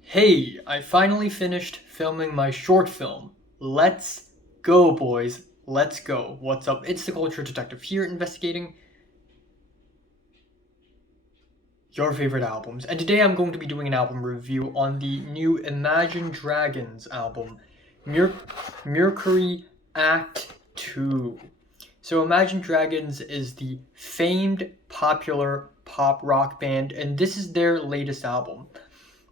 Hey, I finally finished filming my short film. Let's go, boys. Let's go. What's up? It's the Culture Detective here investigating your favorite albums. And today I'm going to be doing an album review on the new Imagine Dragons album, Mer- Mercury Act 2. So, Imagine Dragons is the famed popular pop rock band, and this is their latest album.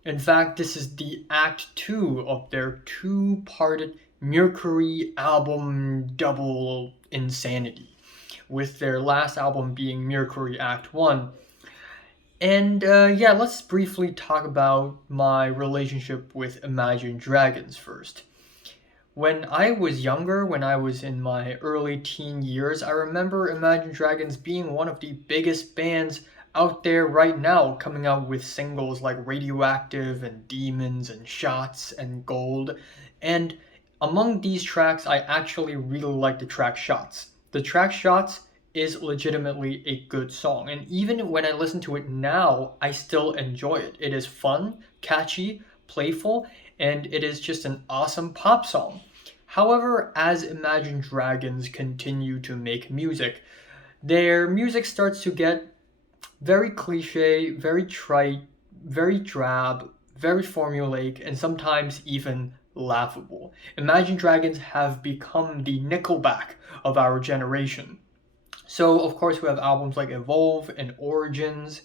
In fact, this is the Act 2 of their two-parted Mercury album double insanity, with their last album being Mercury Act 1. And yeah, let's briefly talk about my relationship with Imagine Dragons first. When I was younger, when I was in my early teen years, I remember Imagine Dragons being one of the biggest bands out there right now, coming out with singles like Radioactive and Demons and Shots and Gold. And among these tracks, I actually really like the track Shots. The track Shots is legitimately a good song, and even when I listen to it now, I still enjoy it. It is fun, catchy, playful, and it is just an awesome pop song. However, as Imagine Dragons continue to make music, their music starts to get very cliche, very trite, very drab, very formulaic, and sometimes even laughable. Imagine Dragons have become the Nickelback of our generation. So, of course, we have albums like Evolve and Origins,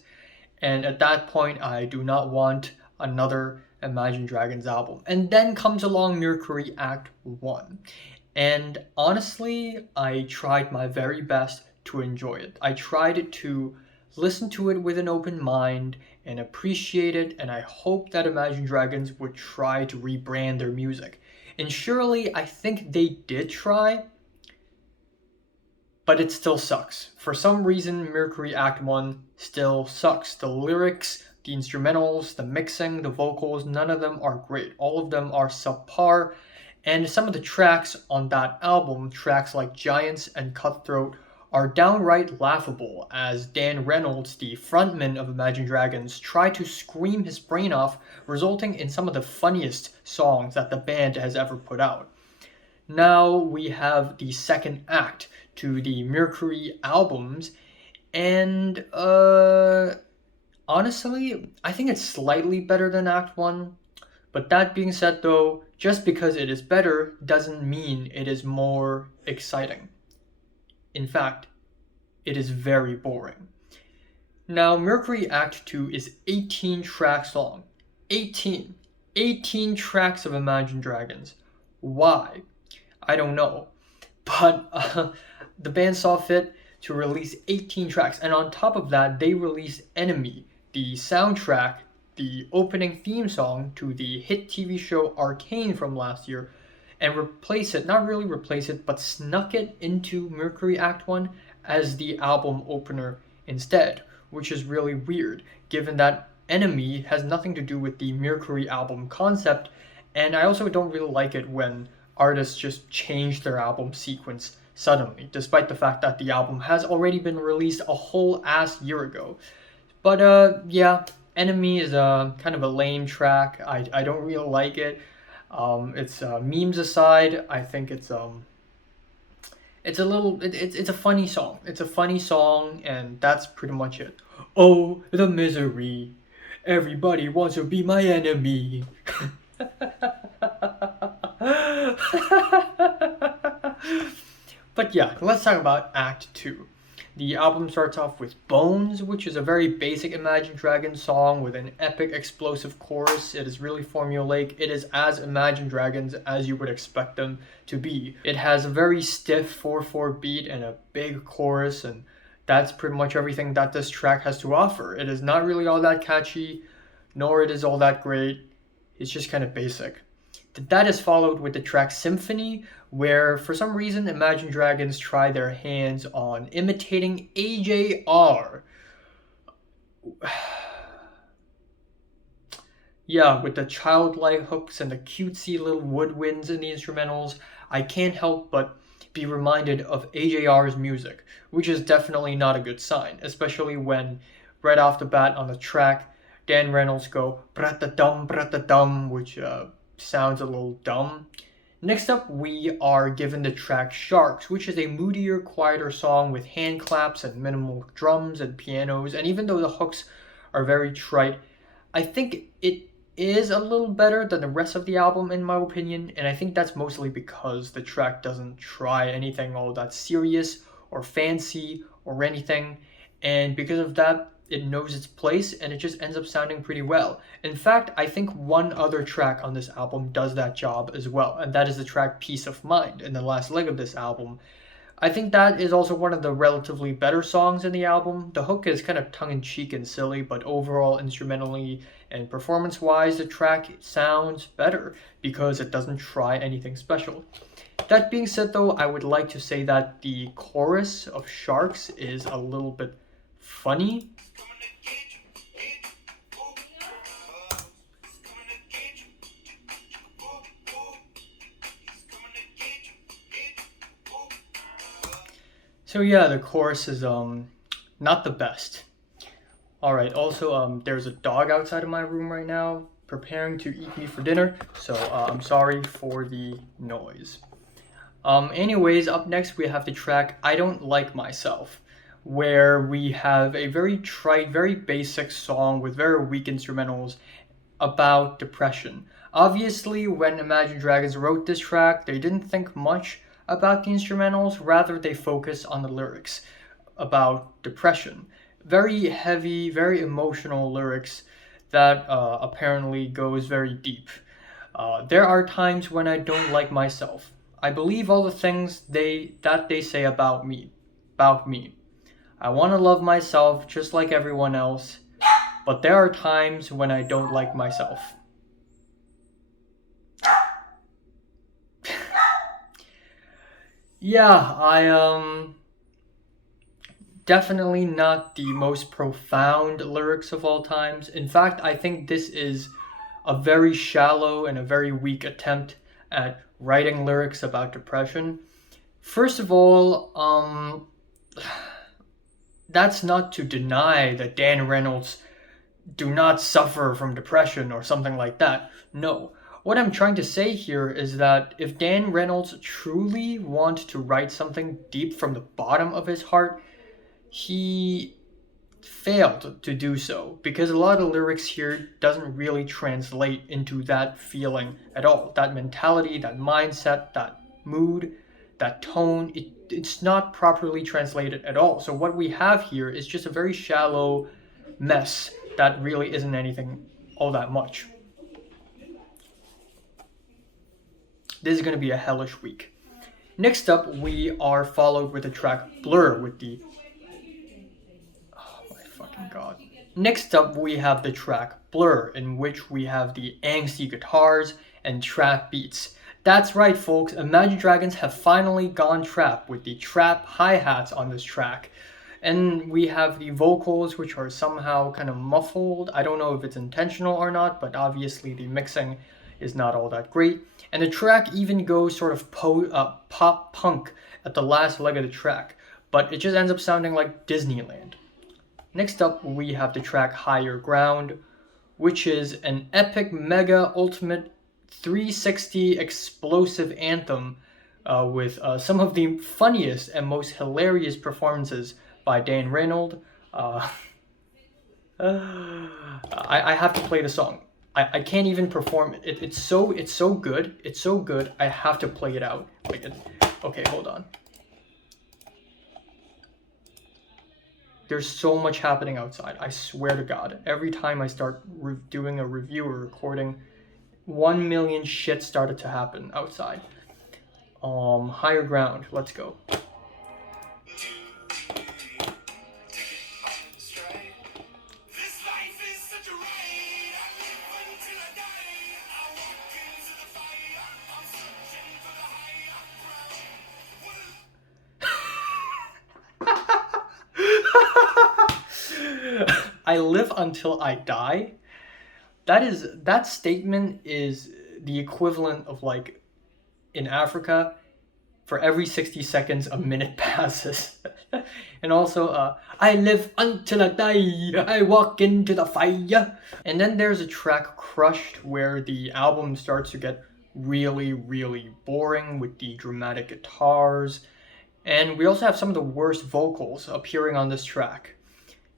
and at that point, I do not want another Imagine Dragons album. And then comes along Mercury Act 1. And honestly, I tried my very best to enjoy it. I tried to listen to it with an open mind and appreciate it, and I hope that Imagine Dragons would try to rebrand their music. And surely, I think they did try, but it still sucks. For some reason, Mercury Act 1 still sucks. The lyrics, the instrumentals, the mixing, the vocals, none of them are great. All of them are subpar, and some of the tracks on that album, tracks like Giants and Cutthroat, are downright laughable as Dan Reynolds, the frontman of Imagine Dragons, tried to scream his brain off, resulting in some of the funniest songs that the band has ever put out. Now we have the second act to the Mercury albums, and honestly, I think it's slightly better than Act 1. But that being said, though, just because it is better doesn't mean it is more exciting. In fact, it is very boring. Now, Mercury Act 2 is 18 tracks long. 18. 18 tracks of Imagine Dragons. Why? I don't know. But the band saw fit to release 18 tracks, and on top of that, they released Enemy, the soundtrack, the opening theme song to the hit TV show Arcane from last year, and replace it, not really replace it, but snuck it into Mercury Act 1 as the album opener instead, which is really weird, given that Enemy has nothing to do with the Mercury album concept, and I also don't really like it when artists just change their album sequence suddenly, despite the fact that the album has already been released a whole ass year ago. But yeah, Enemy is kind of a lame track. I don't really like it. It's memes aside, I think it's a little it's a funny song. It's a funny song, and that's pretty much it. Oh, the misery. Everybody wants to be my enemy. But yeah, let's talk about Act 2. The album starts off with Bones, which is a very basic Imagine Dragons song with an epic explosive chorus. It is really formulaic. It is as Imagine Dragons as you would expect them to be. It has a very stiff 4/4 beat and a big chorus, and that's pretty much everything that this track has to offer. It is not really all that catchy, nor it is all that great. It's just kind of basic. That is followed with the track Symphony, where for some reason Imagine Dragons try their hands on imitating AJR. Yeah, with the childlike hooks and the cutesy little woodwinds in the instrumentals, I can't help but be reminded of AJR's music, which is definitely not a good sign, especially when right off the bat on the track, Dan Reynolds go brat-a-dum, which sounds a little dumb. Next up, we are given the track Sharks, which is a moodier, quieter song with hand claps and minimal drums and pianos, and even though the hooks are very trite, I think it is a little better than the rest of the album in my opinion, and I think that's mostly because the track doesn't try anything all that serious or fancy or anything, and because of that, it knows its place and it just ends up sounding pretty well. In fact, I think one other track on this album does that job as well, and that is the track Peace of Mind in the last leg of this album. I think that is also one of the relatively better songs in the album. The hook is kind of tongue-in-cheek and silly, but overall, instrumentally and performance-wise, the track sounds better because it doesn't try anything special. That being said though, I would like to say that the chorus of Sharks is a little bit funny. So yeah, the chorus is not the best. Alright, also there's a dog outside of my room right now preparing to eat me for dinner, so I'm sorry for the noise. Anyways, up next we have the track I Don't Like Myself, where we have a very trite, very basic song with very weak instrumentals about depression. Obviously, when Imagine Dragons wrote this track, they didn't think much about the instrumentals, rather they focused on the lyrics about depression. Very heavy, very emotional lyrics that apparently goes very deep. There are times when I don't like myself. I believe all the things that they say about me. I want to love myself just like everyone else, but there are times when I don't like myself. Yeah, I definitely not the most profound lyrics of all times. In fact, I think this is a very shallow and a very weak attempt at writing lyrics about depression. First of all, that's not to deny that Dan Reynolds do not suffer from depression or something like that. No. What I'm trying to say here is that if Dan Reynolds truly wanted to write something deep from the bottom of his heart, he failed to do so because a lot of the lyrics here doesn't really translate into that feeling at all. That mentality, that mindset, that mood, that tone, it's not properly translated at all. So what we have here is just a very shallow mess that really isn't anything all that much. This is going to be a hellish week. Next up, we are followed with the track Blur with the... Oh my fucking god. Next up, we have the track Blur, in which we have the angsty guitars and trap beats. That's right, folks. Imagine Dragons have finally gone trap with the trap hi-hats on this track. And we have the vocals, which are somehow kind of muffled. I don't know if it's intentional or not, but obviously the mixing is not all that great. And the track even goes sort of pop punk at the last leg of the track, but it just ends up sounding like Disneyland. Next up, we have the track Higher Ground, which is an epic, mega, ultimate 360 explosive anthem with some of the funniest and most hilarious performances by Dan Reynolds. I have to play the song. I can't even perform it. It's so good. It's so good. I have to play it out. Okay, hold on. There's so much happening outside. I swear to God. Every time I start doing a review or recording, 1 million shit started to happen outside. Higher Ground. Let's go. I live until I die. That statement is the equivalent of, like, in Africa, For every 60 seconds, a minute passes. And also, I live until I die, I walk into the fire. And then there's a track, Crushed, where the album starts to get really, really boring with the dramatic guitars. And we also have some of the worst vocals appearing on this track.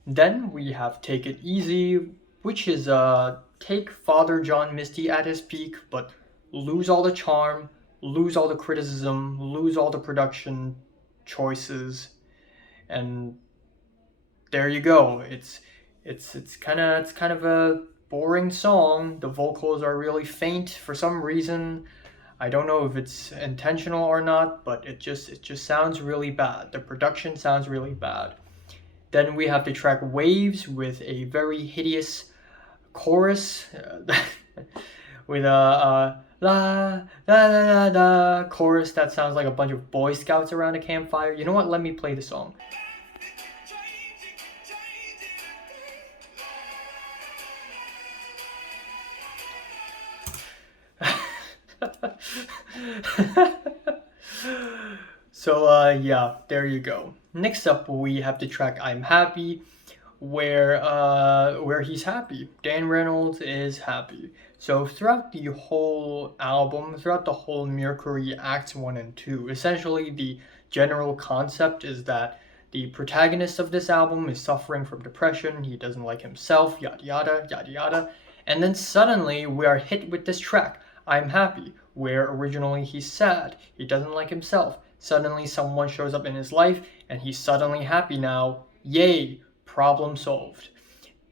Then we have Take It Easy, which is take Father John Misty at his peak, but lose all the charm, lose all the criticism, lose all the production choices, and there you go. It's kind of a boring song. The vocals are really faint for some reason. I don't know if it's intentional or not, but it just sounds really bad. The production sounds really bad. Then we have the track Waves with a very hideous chorus with a la la la la chorus that sounds like a bunch of Boy Scouts around a campfire. You know what? Let me play the song. So yeah, there you go. Next up, we have the track I'm Happy, where he's happy. Dan Reynolds is happy. So throughout the whole album, throughout the whole Mercury Acts 1 and 2, essentially the general concept is that the protagonist of this album is suffering from depression, he doesn't like himself, yada yada, yada yada. And then suddenly we are hit with this track, I'm Happy, where originally he's sad, he doesn't like himself. Suddenly someone shows up in his life and he's suddenly happy now. Yay, problem solved.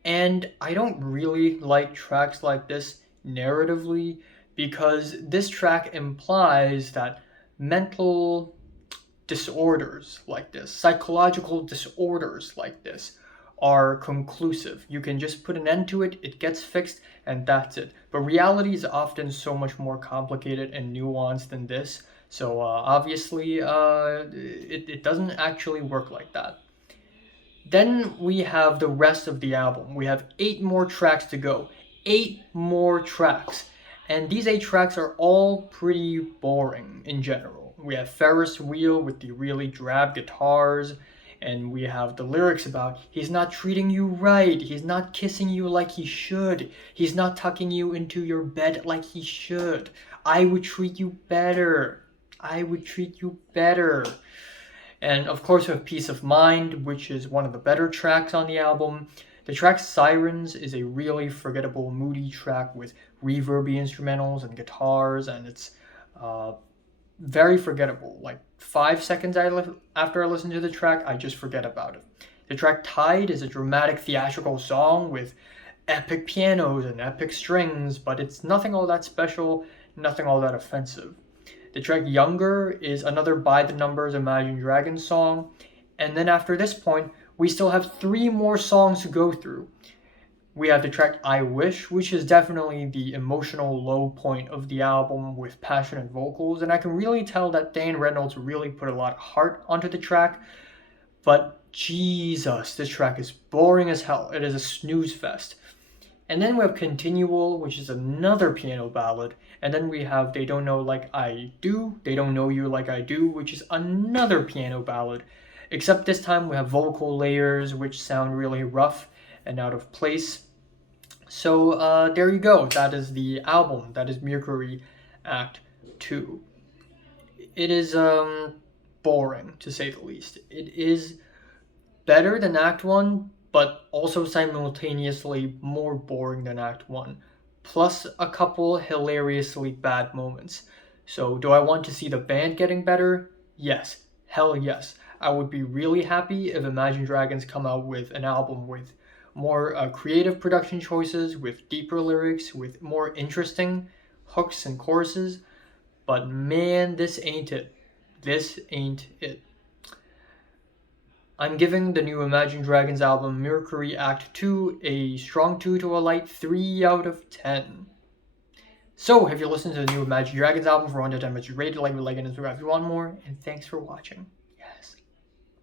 And I don't really like tracks like this narratively because this track implies that mental disorders like this, psychological disorders like this, are conclusive. You can just put an end to it, it gets fixed, and that's it. But reality is often so much more complicated and nuanced than this. So obviously, it doesn't actually work like that. Then we have the rest of the album. We have 8 more tracks to go. 8 more tracks. And these 8 tracks are all pretty boring in general. We have Ferris Wheel with the really drab guitars. And we have the lyrics about, he's not treating you right. He's not kissing you like he should. He's not tucking you into your bed like he should. I would treat you better. I would treat you better. And of course we have Peace of Mind, which is one of the better tracks on the album. The track Sirens is a really forgettable, moody track with reverby instrumentals and guitars, and it's very forgettable. Like 5 seconds after I listen to the track, I just forget about it. The track Tide is a dramatic theatrical song with epic pianos and epic strings, but it's nothing all that special, nothing all that offensive. The track Younger is another By the Numbers Imagine Dragons song. And then after this point, we still have 3 more songs to go through. We have the track I Wish, which is definitely the emotional low point of the album with passionate vocals. And I can really tell that Dan Reynolds really put a lot of heart onto the track. But Jesus, this track is boring as hell. It is a snooze fest. And then we have Continual, which is another piano ballad. And then we have They Don't Know Like I Do, They Don't Know You Like I Do, which is another piano ballad. Except this time we have vocal layers, which sound really rough and out of place. So there you go. That is the album. That is Mercury Act 2. It is boring, to say the least. It is better than Act 1, but also simultaneously more boring than Act 1, plus a couple hilariously bad moments. So do I want to see the band getting better? Yes, hell yes. I would be really happy if Imagine Dragons come out with an album with more creative production choices, with deeper lyrics, with more interesting hooks and choruses, but man, this ain't it. This ain't it. I'm giving the new Imagine Dragons album Mercury Act 2 a strong 2 to a light 3 out of 10. So, have you listened to the new Imagine Dragons album for 1 to 10 which you rated, like, and subscribe if you want more, and thanks for watching.